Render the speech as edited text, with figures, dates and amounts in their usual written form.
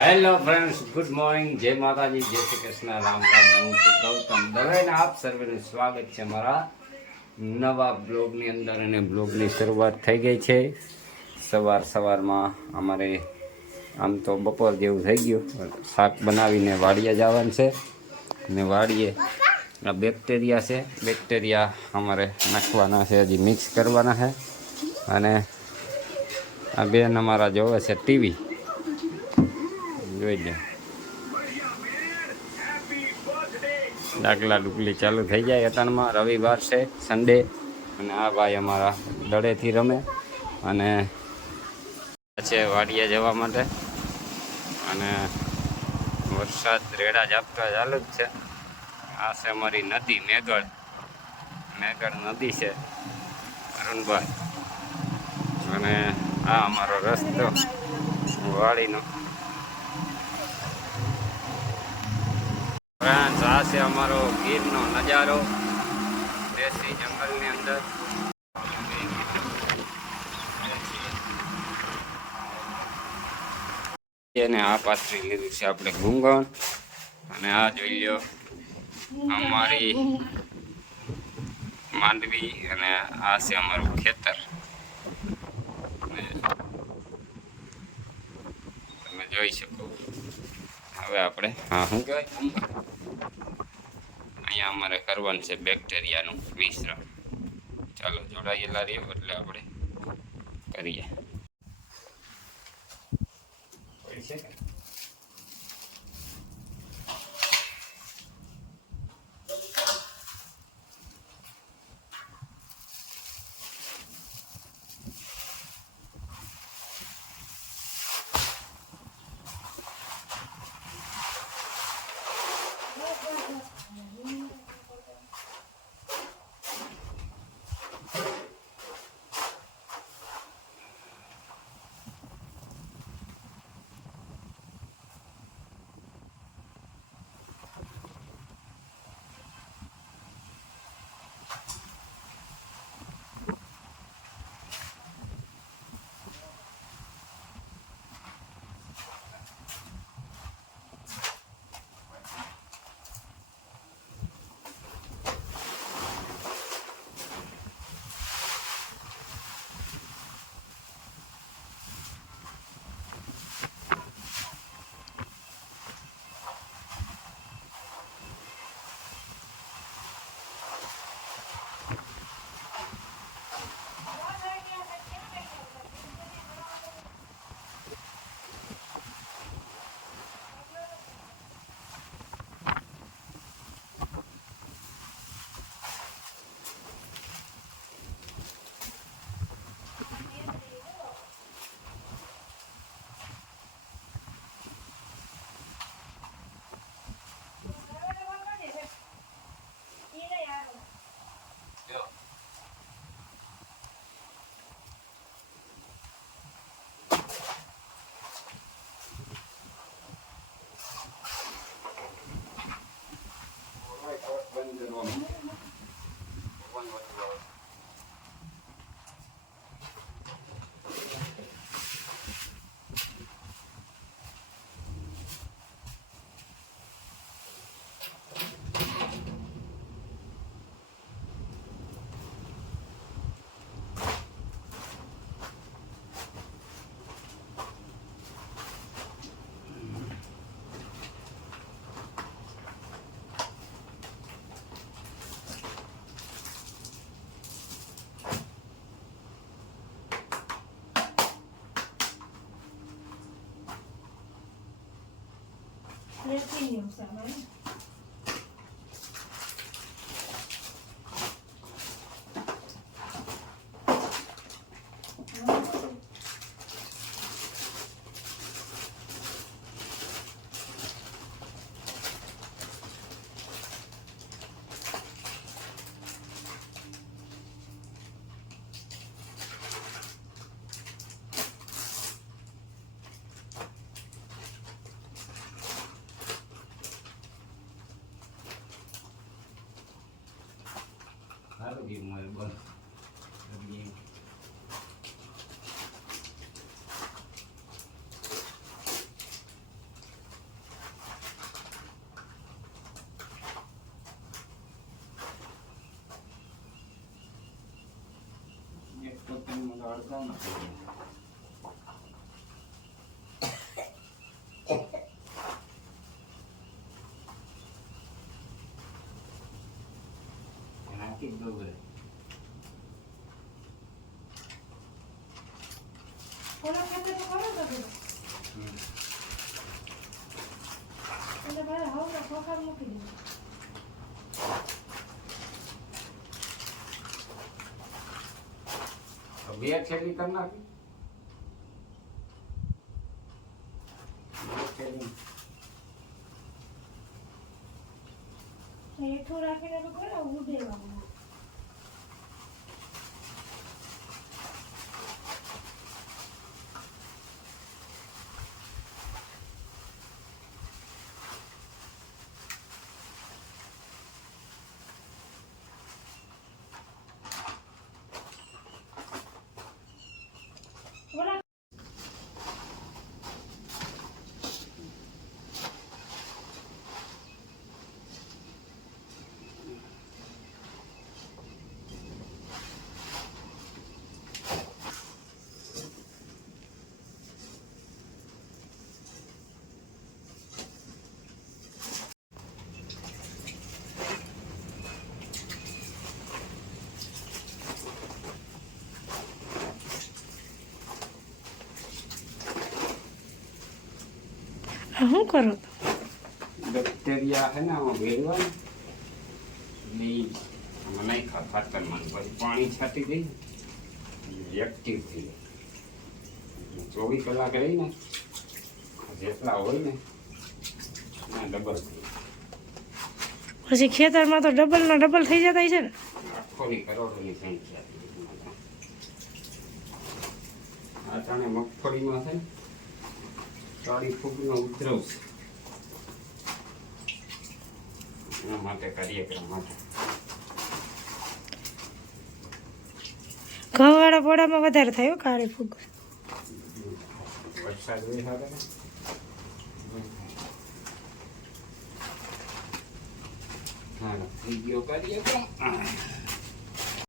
Hello friends, good morning, જય માતાજી, જય શ્રી કૃષ્ણ, રામ રામ. હું છું ગૌતમ દવેને આપ સર્વેનું સ્વાગત છે મારા નવા બ્લોગની અંદર. અને બ્લોગની શરૂઆત થઈ ગઈ છે. સવારમાં અમારે આમ તો બપોર જેવું થઈ ગયું, શાક બનાવીને વાડીએ જવાનું છે. અને વાડીએ આ બેક્ટેરિયા અમારે નાખવાના છે, હજી મિક્સ કરવાના છે. અને આ બેન અમારા જોવે છે ટીવી, જોઈ લે. ડાકલા ડુકલી ચાલુ થઈ જાય અતારમાં. રવિવાર છે, સન્ડે. અને આ ભાઈ અમારા દડેથી રમે અને છે વાડીએ જવા માટે. અને વરસાદ રેડા ઝાપટા ચાલુ જ છે. આ છે અમારી નદી મેઘડ નદી છે અરુણભાઈ. અને આ અમારો રસ્તો વાડીનો. ફ્રેન્ડ્સ, આ છે અમારો ગીરનો નજારો, દેશી જંગલની અંદર. એને આ પાથરી લીધું છે આપણે ગુંગણ. અને આ જોઈ લો અમારી માંડવી. અને આ છે અમારું ખેતર, તમે જોઈ શકો. હવે આપણે શું કહેવાય, અહીંયા અમારે કરવાનું છે બેક્ટેરિયાનું મિશ્રણ. ચાલો જોડાયેલા રહ્યો એટલે આપણે કરીએ. Platinum sama. સારું ગયું મારે બંધ. તડકાવ ન થઈ જાય. નાખી જ દો બધે. ઓલા ખાતે તો કરો તો બધું. એટલે મારે હવનો ખોખા મૂકી દીધો. તો બે થેલી કરી નાખી. બે થેલી. હેઠું રાખીને તો કરો ઉડેવાનું. ઓલા શું કરો બેક્ટેરિયા છે ને આમાં ભેળવા ને આમાં નાખ્યા ખાતરમાં પછી પાણી છાંટી દઈ એક્ટિવ થઈ જાય. 24 કલાક રહીને જેટલા હોય ને ના ડબલ થઈ જાય. પછી ખેતરમાં તો ડબલ ના ડબલ થઈ જતા છે ને. લાખોની કરોડોની સંખ્યા. આ જાણે મગફળીમાં છે ને કાળી ફૂગનો ઉપદ્રવ છે. એના માટે કાર્યક્રમ માટે ઘઉંવાળા પોડામાં વધારે થાય હો કાળી ફૂગ. વરસાદ હોય હવે ને. હા થઈ ગયો કાર્યક્રમ.